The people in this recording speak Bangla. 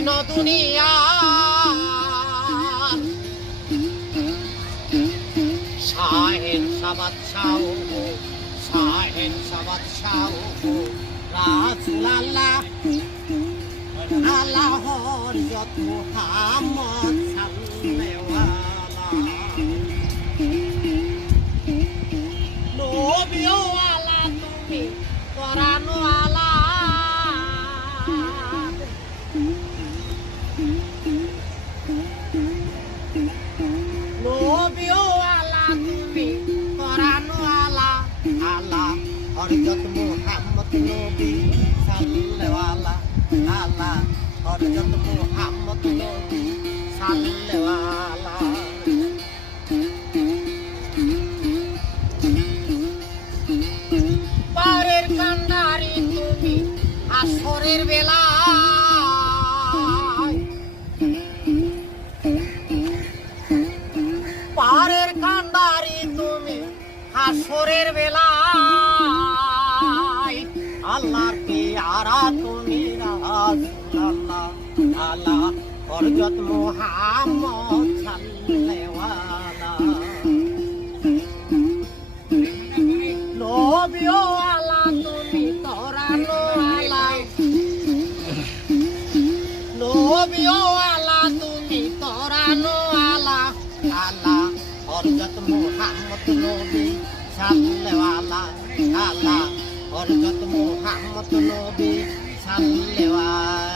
দিন দুনিয়া শাহেন সাবাদ শাহ শাহেন সাবাদ শাহ রাসূল আল্লাহ আল্লাহর যত মুহাম্মদ সাল্লাল্লাহু নবী ওয়ালা তুমি কোরআন ওয়ালা নবী ওয়ালা তুমি কোরআন ওয়ালা আল্লাহ হযরত মুহাম্মদ নবী সাল্লাল্লাহু আল্লাহ হযরত মুহাম্মদ নবী সাল্লাল্লাহু পারের কান্ডারি তুমি আসরের বেলা পারের কান্ডারি তুমি আসরের বেলা আল্লাহর পেয়ারা তুমি রাসূলুল্লাহ আল্লাহ হযরত মুহাম্মদ সাল্লাল্লাহু নবী ওয়ালা তুমি কোরআন ওয়ালা নবী ওয়ালা তুমি কোরআন ওয়ালা আল্লাহ হযরত মুহাম্মদ নবী সাল্লাল্লাহু আল্লাহ হযরত মুহাম্মদ নবী সাল্লাল্লাহু